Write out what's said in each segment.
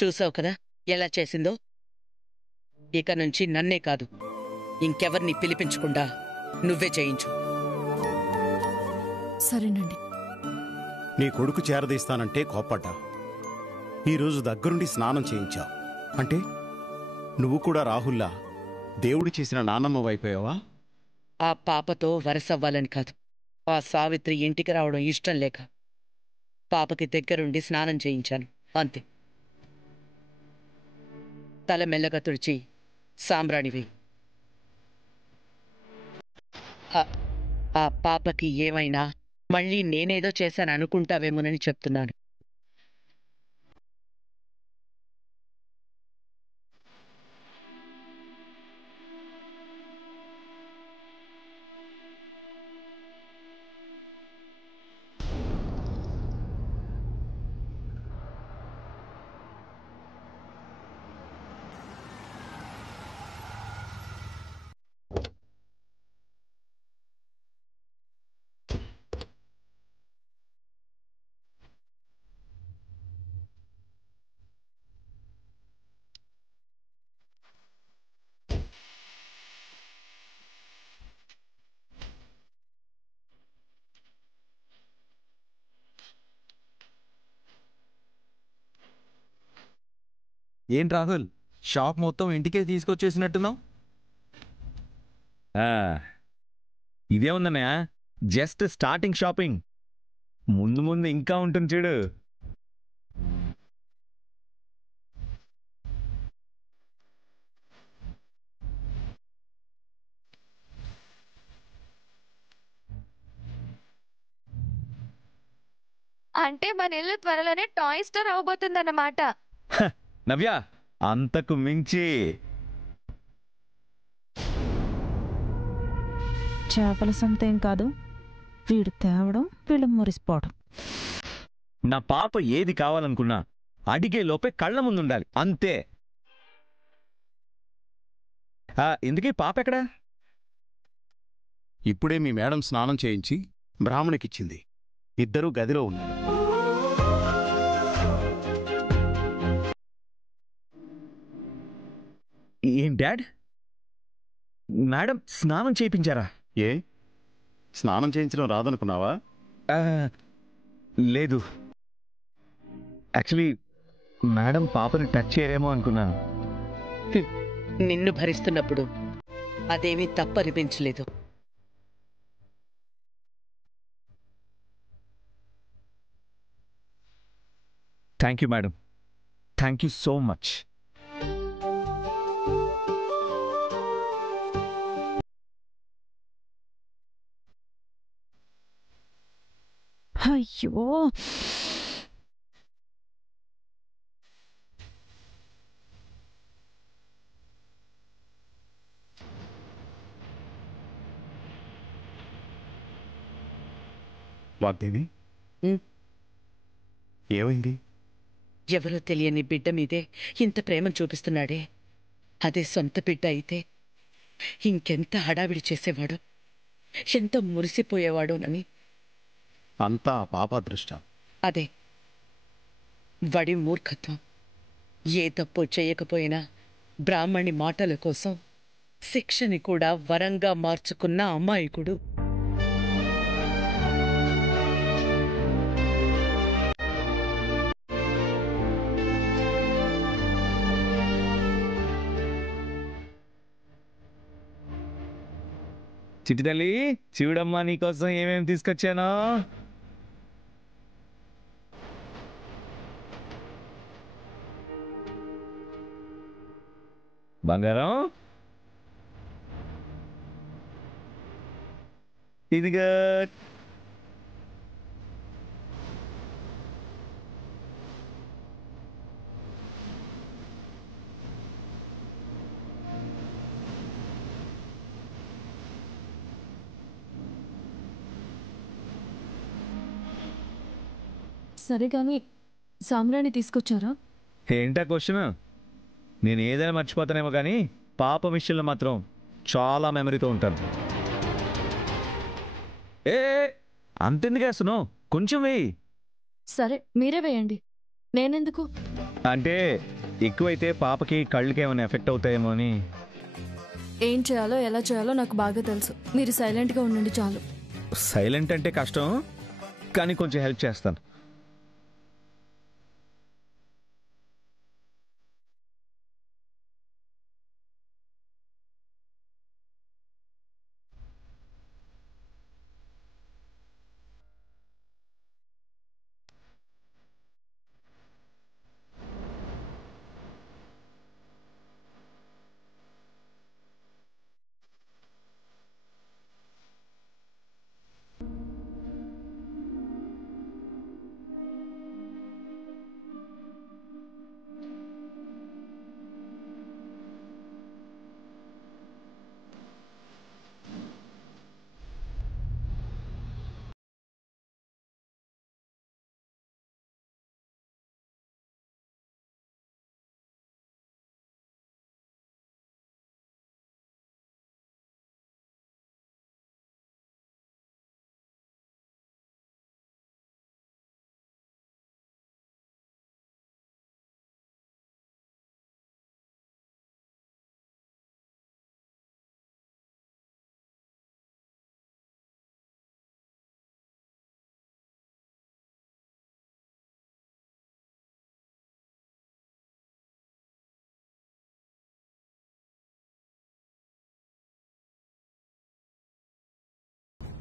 చూసావు కదా ఎలా చేసిందో. ఇక నుంచి నన్నే కాదు, ఇంకెవర్ని పిలిపించకుండా నువ్వే చేయించు. సరేనండి. నీ కొడుకు చేరదీస్తానంటే కోప్పడ్డా. ఈరోజు దగ్గరుండి స్నానం చేయించావు అంటే నువ్వు కూడా రాహుల్లా దేవుడు చేసిన నానమ్మవైపోయావా? ఆ పాపతో వరసవ్వాలని కాదు, ఆ సావిత్రి ఇంటికి రావడం ఇష్టం లేక పాపకి దగ్గరుండి స్నానం చేయించాను అంతే. తల మెల్లగా తుడిచి సాంబ్రాణివి. ఆ పాపకి ఏమైనా మళ్ళీ నేనేదో చేశాను అనుకుంటావేమోనని చెప్తున్నాను. ఏంటి రాహుల్, షాప్ మొత్తం ఇంటికే తీసుకొచ్చేసినట్టున్నావు? ఇదేముందన్నయ్య, జస్ట్ స్టార్టింగ్ షాపింగ్. ముందు ముందు ఇంకా ఉంటుంది చూడు. అంటే మన ఇల్లు త్వరలోనే టాయ్ స్టోర్ అవబోతుందన్నమాట. నవ్య, అంతకు మించి. చేపల సంతేం కాదు, వీడు తేవడం వీళ్ళు మురిసిపోవడం. నా పాప ఏది కావాలనుకున్నా అడిగే లోపే కళ్ళ ముందు ఉండాలి అంతే. ఎందుకీ పాప ఎక్కడా? ఇప్పుడే మీ మేడం స్నానం చేయించి బ్రాహ్మణికిచ్చింది. ఇద్దరూ గదిలో ఉన్నారు. ఏం డాడ్, మేడం స్నానం చేయించారా? ఏ, స్నానం చేయించడం రాదనుకున్నావా? లేదు, యాక్చువల్లీ మేడం పాపని టచ్ చేయరేమో అనుకున్నాను. నిన్ను భరిస్తున్నప్పుడు అదేమీ తప్పనిపించలేదు. Thank you madam, thank you so much. అయ్యో, వాగ్దేవి, ఏమైంది? ఎవరో తెలియని బిడ్డ మీదే ఇంత ప్రేమను చూపిస్తున్నాడే, అదే సొంత బిడ్డ అయితే ఇంకెంత హడావిడి చేసేవాడు, ఎంత మురిసిపోయేవాడోనని. అంతా పాప అదృష్టం. అదే వడి మూర్ఖత్వం. ఏ తప్పు చేయకపోయినా బ్రాహ్మణి మాటల కోసం శిక్షని కూడా వరంగా మార్చుకున్న అమాయకుడు. చిట్టి తల్లి, చూడమ్మా నీకోసం ఏమేమి తీసుకొచ్చానో. బంగారం, ఇదిగా. సరే కానీ సామ్రాణి తీసుకొచ్చారా? ఏంటా క్వశ్చన్? నేను ఏదైనా మర్చిపోతానేమో కానీ పాప విషయంలో మాత్రం చాలా మెమరీతో ఉంటాను. ఏ అంతెందుకు వేస్తున్నావు? కొంచెం వేయి. సరే మీరే వేయండి, నేనెందుకు? అంటే ఎక్కువైతే పాపకి కళ్ళకి ఏమైనా ఎఫెక్ట్ అవుతాయేమో అని. ఏం చేయాలో ఎలా చేయాలో నాకు బాగా తెలుసు. మీరు సైలెంట్గా ఉండండి చాలు. సైలెంట్ అంటే కష్టం, కానీ కొంచెం హెల్ప్ చేస్తాను.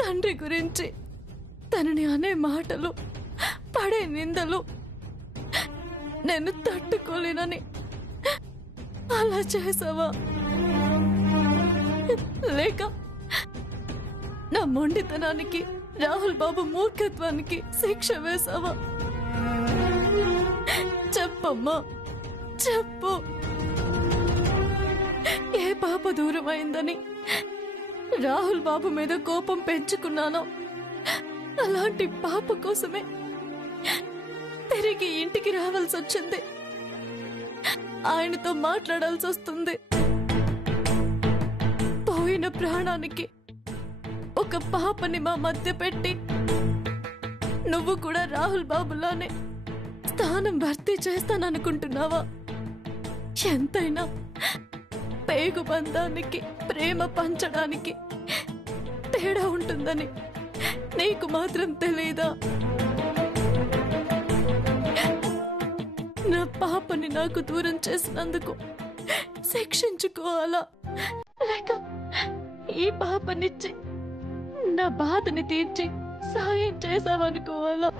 తండ్రి గురించి తనని అనే మాటలు, పడే నిందలు నేను తట్టుకోలేనని అలా చేసావా? లేక నా మొండితనానికి, రాహుల్ బాబు మూర్ఖత్వానికి శిక్ష వేసావా? చెప్పమ్మా, చెప్పు. ఏ పాప దూరమైందని రాహుల్ బాబు మీద కోపం పెంచుకున్నానో అలాంటి పాప కోసమే తిరిగి ఇంటికి రావాల్సి వచ్చింది. ఆయనతో మాట్లాడాల్సి వస్తుంది. పోయిన ప్రాణానికి ఒక పాపని మా మధ్య పెట్టి నువ్వు కూడా రాహుల్ బాబులానే స్థానం భర్తీ చేస్తాననుకుంటున్నావా? ఎంతైనా పేగు బంధానికి, ప్రేమ పంచడానికి తేడా ఉంటుందని నీకు మాత్రం తెలీదా? నా పాపని నాకు దూరం చేసినందుకు శిక్షించుకోవాలా, లేక ఈ పాపనిచ్చి నా బాధని తీర్చి సాయం చేసావనుకోవాలా?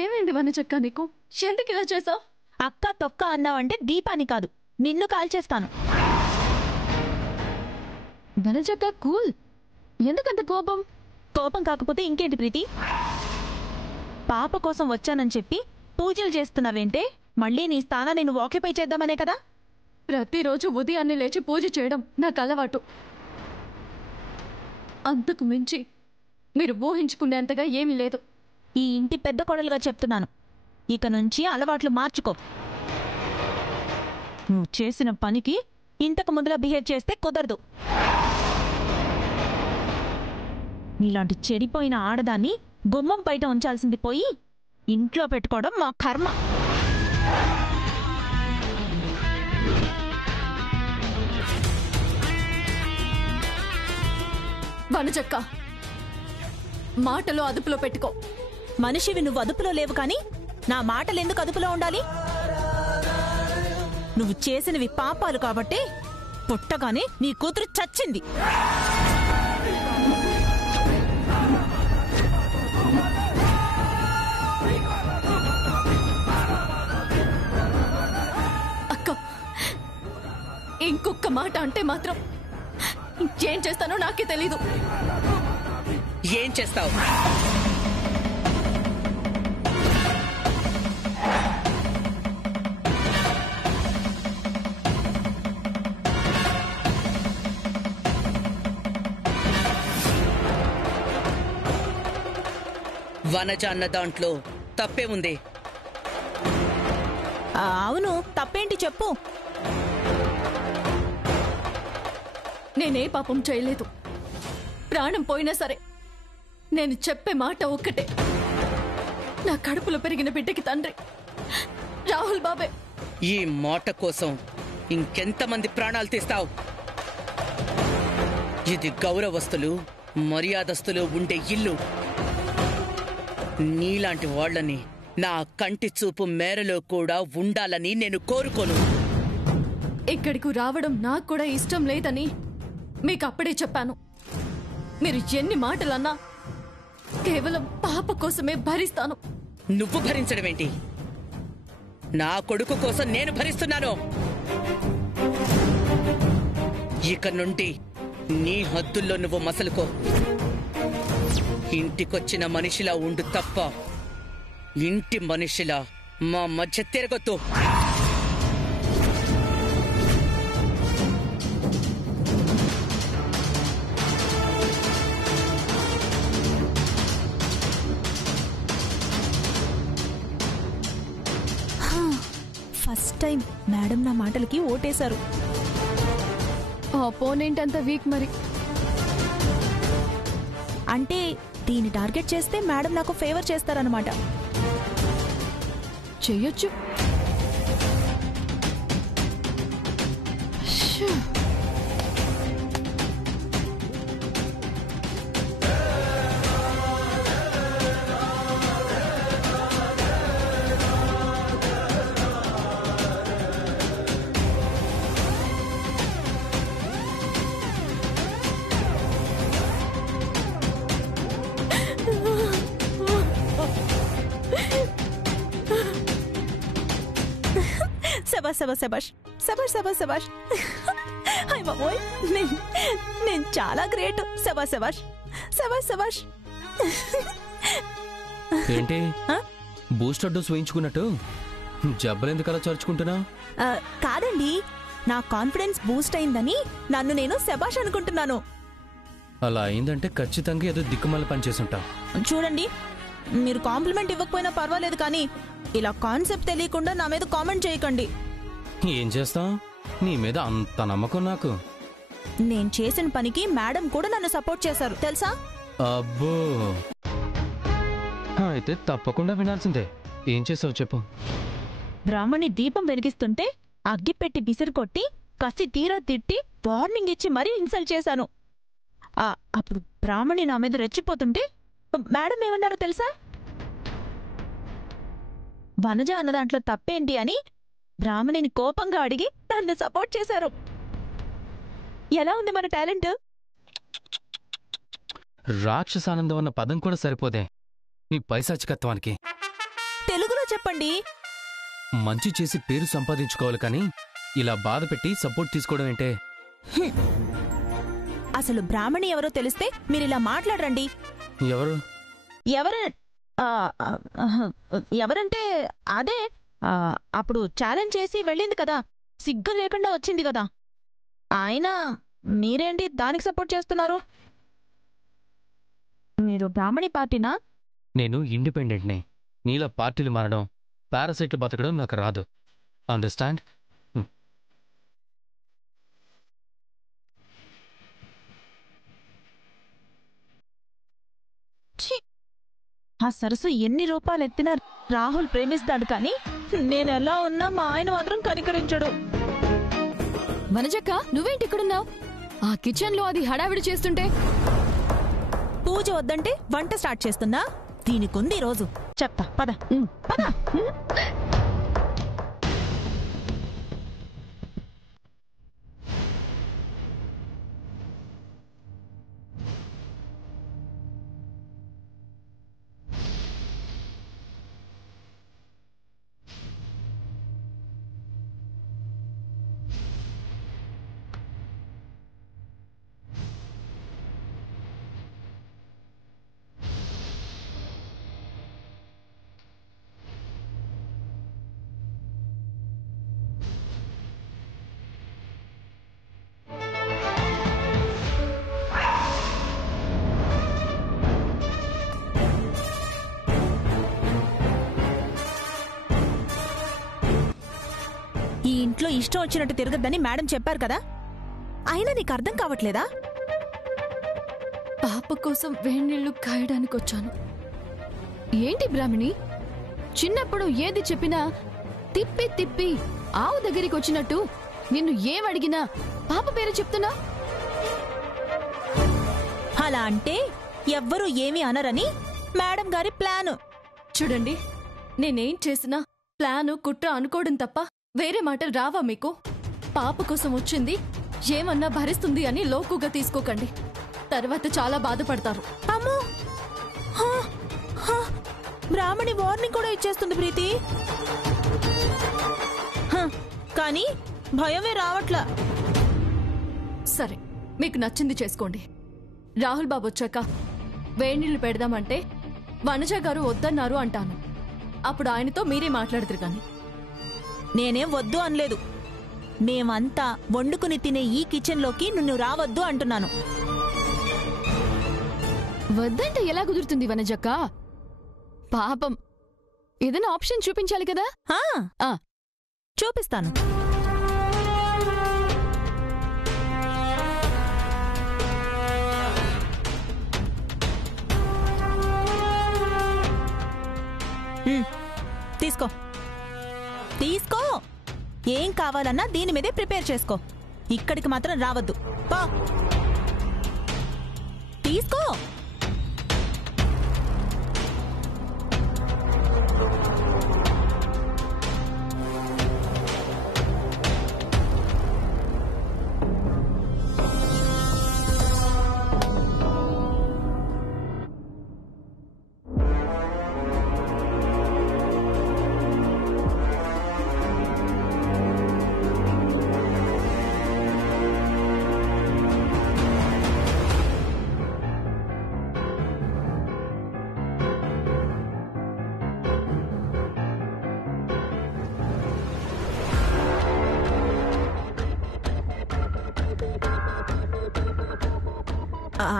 ఏమైంది వనచక్క నీకు? ఎందుకు ఇలా చేసావు? అక్క తొక్క అన్నావంటే దీపాని కాదు, నిన్ను కాల్చేస్తాను. వనచక్క కూల్, ఎందుకంత కోపం? కోపం కాకపోతే ఇంకేంటి ప్రీతి? పాప కోసం వచ్చానని చెప్పి పూజలు చేస్తున్నావేంటే? మళ్ళీ నీ స్థానాన్ని నువ్వు ఆక్యుపై చేద్దామనే కదా? ప్రతిరోజు ఉదయాన్నే లేచి పూజ చేయడం నాకు అలవాటు. అంతకు మించి మీరు ఊహించుకునేంతగా ఏమీ లేదు. ఈ ఇంటి పెద్ద కొడలుగా చెప్తున్నాను, ఇక నుంచి అలవాట్లు మార్చుకో. నువ్వు చేసిన పనికి ఇంతకు ముందులా బిహేవ్ చేస్తే కుదరదు. నీలాంటి చెడిపోయిన ఆడదాన్ని గుమ్మం బయట ఉంచాల్సింది పోయి ఇంట్లో పెట్టుకోవడం మా కర్మ. వనజక్క, మాటలు అదుపులో పెట్టుకో. మనిషివి నువ్వు అదుపులో లేవు కానీ నా మాటలు ఎందుకు అదుపులో ఉండాలి? నువ్వు చేసినవి పాపాలు కాబట్టి పుట్టగానే నీ కూతురు చచ్చింది. అక్క, ఇంకొక మాట అంటే మాత్రం ఏం చేస్తానో నాకే తెలీదు. ఏం చేస్తావు? వనజ అన్న దాంట్లో తప్పే ఉంది. అవును, తప్పేంటి చెప్పు. నేనే పాపం చేయలేదు. ప్రాణం పోయినా సరే నేను చెప్పే మాట ఒక్కటే. నా కడుపులో పెరిగిన బిడ్డకి తండ్రి రాహుల్ బాబే. ఈ మాట కోసం ఇంకెంతమంది ప్రాణాలు తీస్తావు? ఇది గౌరవస్తులు, మర్యాదస్తులు ఉండే ఇల్లు. నీలాంటి వాళ్ళని నా కంటి చూపు మేరలో కూడా ఉండాలని నేను కోరుకోను. ఇక్కడికి రావడం నాకు కూడా ఇష్టం లేదని మీకు అప్పుడే చెప్పాను. మీరు ఎన్ని మాటలన్నా కేవలం పాప కోసమే భరిస్తాను. నువ్వు భరించడమేంటి? నా కొడుకు కోసం నేను భరిస్తున్నాను. ఇక నుండి నీ హద్దుల్లో నువ్వు మసలుకో. ఇంటికొచ్చిన మనిషిలా ఉండు తప్ప ఇంటి మనిషిలా మా మధ్య తిరగొద్దు. ఫస్ట్ టైం మేడం నా మాటలకి ఓటేశారు. అపోనెంట్ అంత వీక్ మరి. అంటే దీన్ని టార్గెట్ చేస్తే మేడం నాకు ఫేవర్ చేస్తారన్నమాట. చెయ్యొచ్చు. శబాష్ శబాష్ శబాష్ శబాష్ శబాష్ శబాష్. హాయ్ బాబోయ్, నేను చాలా గ్రేట్. శబాష్ శబాష్ శబాష్ శబాష్. ఏంటి బూస్టర్ డోస్ వేయించుకున్నట్టు జబ్బలెందుకలా చర్చుకుంటున్నా? కాదండి, నా కాన్ఫిడెన్స్ బూస్ట్ అయిందని నన్ను నేను శబాష్ అనుకుంటున్నాను. అలా అయిందంటే ఖచ్చితంగా ఏదో దిక్కుమాల పని చేసుంటా. చూడండి, మీరు కాంప్లిమెంట్ ఇవ్వకపోయినా పర్వాలేదు కానీ ఇలా కాన్సెప్ట్ తెలియకుండా నా మీద కామెంట్ చేయకండి. ఏం చేస్తాం? నీ మీద అంత నమ్మకం నాకు. నేను చేసిన పనికి మేడం కూడా నన్ను సపోర్ట్ చేశారు తెలుసా? అబ్బో, అయితే తప్పకుండా వినాల్సిందే. ఏం చేసావు చెప్పు. బ్రాహ్మణి దీపం వెలిగిస్తుంటే అగ్గిపెట్టి బిసిరు కొట్టి కసి తీరా తిట్టి వార్నింగ్ ఇచ్చి మరీ ఇన్సల్ట్ చేశాను. అప్పుడు బ్రాహ్మణి నా మీద రెచ్చిపోతుంటే మేడం ఏమన్నారో తెలుసా? వనజ అన్న దాంట్లో తప్పేంటి అని బ్రాహ్మణిని కోపంగా అడిగి నన్ను సపోర్ట్ చేశారు. ఎలా ఉంది మన టాలెంట్? రాక్షసానందం అన్న పదం కూడా సరిపోదే నీ పైశాచికత్వానికి. తెలుగులో చెప్పండి. మంచి చేసి పేరు సంపాదించుకోవాలి కానీ ఇలా బాధ పెట్టి సపోర్ట్ తీసుకోవడం ఏంటే? అసలు బ్రాహ్మణి ఎవరో తెలిస్తే మీరిలా మాట్లాడరండి. ఎవరు? ఎవరంటే అదే అప్పుడు ఛాలెంజ్ చేసి వెళ్ళింది కదా, సిగ్గు లేకుండా వచ్చింది కదా. ఆయన మీరేంటి దానికి సపోర్ట్ చేస్తున్నారు? మీరు బ్రాహ్మణి పార్టీనా? నేను ఇండిపెండెంట్నే. నీలా పార్టీలు మారడం, పారాసైట్లు బతకడం నాకు రాదు. అండర్స్టాండ్? ఆ సరస్సు ఎన్ని రూపాయలు ఎత్తినా రాహుల్ ప్రేమిస్తాడు కానీ నేను ఎలా ఉన్నా మా ఆయన మాత్రం కనికరించడు. వనజక్క నువ్వేంటి ఇక్కడున్నావు? ఆ కిచెన్ లో అది హడావిడి చేస్తుంటే పూజ వద్దంటే వంట స్టార్ట్ చేస్తుందా? దీనికుంది రోజు చెప్తా పద పద. ఈ ఇంట్లో ఇష్టం వచ్చినట్టు తిరగద్దని మేడం చెప్పారు కదా, అయినా నీకు అర్థం కావట్లేదా? పాప కోసం వేణీళ్లు కాయడానికి వచ్చాను. ఏంటి బ్రాహ్మణి, చిన్నప్పుడు ఏది చెప్పినా తిప్పి తిప్పి ఆవు దగ్గరికి వచ్చినట్టు నిన్ను ఏమడిగినా పాప పేరు చెప్తున్నా? అలా అంటే ఎవ్వరూ ఏమీ అనరని మేడం గారి ప్లాను. చూడండి, నేనేం చేసినా ప్లాను కుట్ర అనుకోవడం తప్ప వేరే మాటలు రావా మీకు? పాప కోసం వచ్చింది ఏమన్నా భరిస్తుంది అని లోకుగా తీసుకోకండి, తర్వాత చాలా బాధపడతారు. అమ్మో, బ్రాహ్మణి వార్నింగ్ కూడా ఇచ్చేస్తుంది ప్రీతి. కానీ భయమే రావట్లా. సరే, మీకు నచ్చింది చేసుకోండి. రాహుల్ బాబు వచ్చాక వేణీళ్లు పెడదామంటే వనజ గారు వద్దన్నారు అంటాను. అప్పుడు ఆయనతో మీరే మాట్లాడుతురు. కానీ నేనేం వద్దు అనలేదు. మేమంతా వండుకుని తినే ఈ కిచెన్లోకి నిన్ను రావద్దు అంటున్నాను. వద్దంటే ఎలా కుదురుతుంది వనజక్క? పాపం, ఏదైనా ఆప్షన్ చూపించాలి కదా. చూపిస్తాను. తీసుకో తీసుకో, ఏం కావాలన్నా దీని మీదే ప్రిపేర్ చేసుకో. ఇక్కడికి మాత్రం రావద్దు. పా తీసుకో.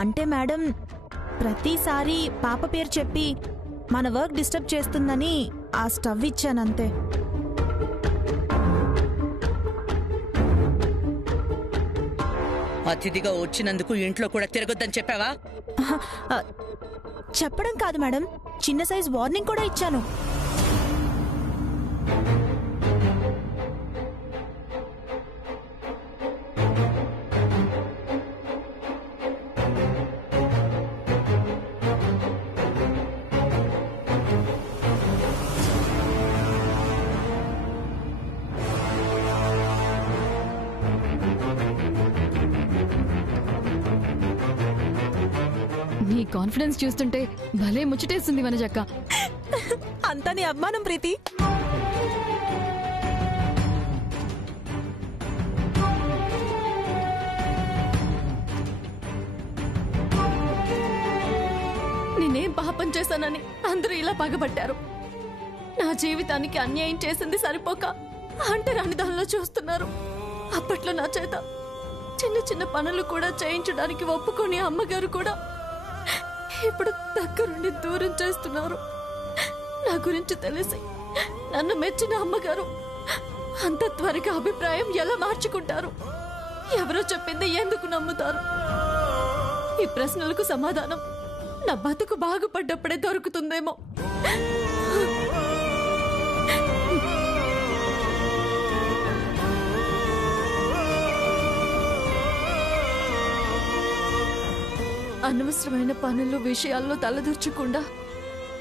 అంటే మేడం, ప్రతిసారి పాప పేరు చెప్పి మన వర్క్ డిస్టర్బ్ చేస్తుందని ఆ స్టవ్ ఇచ్చానంతే. అతిథిగా వచ్చినందుకు ఇంట్లో కూడా తిరగొద్దని చెప్పావా? చెప్పడం కాదు మేడం, చిన్న సైజ్ వార్నింగ్ కూడా ఇచ్చాను. నీ కాన్ఫిడెన్స్ చూస్తుంటే భలే ముచ్చటేస్తుంది వనజక్క. అంతా నీ అభిమానం ప్రీతి. నేనేం పాపం చేశానని అందరూ ఇలా పగబట్టారు. నా జీవితానికి అన్యాయం చేసింది సరిపోక అంటరాని దానిలో చూస్తున్నారు. అప్పట్లో నా చేత చిన్న చిన్న పనులు కూడా చేయించడానికి ఒప్పుకొని అమ్మగారు కూడా ఇప్పుడు దగ్గరుండి దూరం చేస్తున్నారు. నా గురించి తెలిసి నన్ను మెచ్చిన అమ్మగారు అంత త్వరగా అభిప్రాయం ఎలా మార్చుకుంటారు? ఎవరో చెప్పింది ఎందుకు నమ్ముతారు? ఈ ప్రశ్నలకు సమాధానం నా బతుకు బాగుపడ్డప్పుడే దొరుకుతుందేమో. అనవసరమైన పనులు విషయాల్లో తలదూర్చకుండా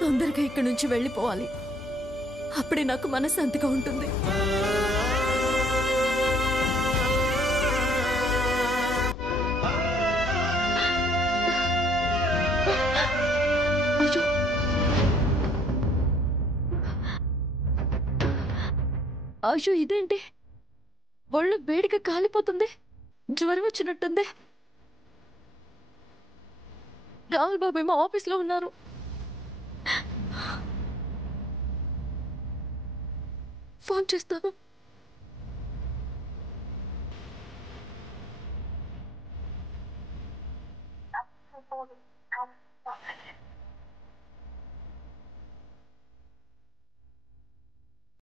తొందరగా ఇక్కడి నుంచి వెళ్ళిపోవాలి. అప్పుడే నాకు మనశ్శాంతిగా ఉంటుంది. అయ్యో, అయ్యో, ఇదేంటి? ఒళ్ళు వేడిగా కాలిపోతుంది. జ్వరం వచ్చినట్టుంది. రాహుల్ బాబు ఏమో ఆఫీస్లో ఉన్నారు. ఫోన్ చేస్తాను.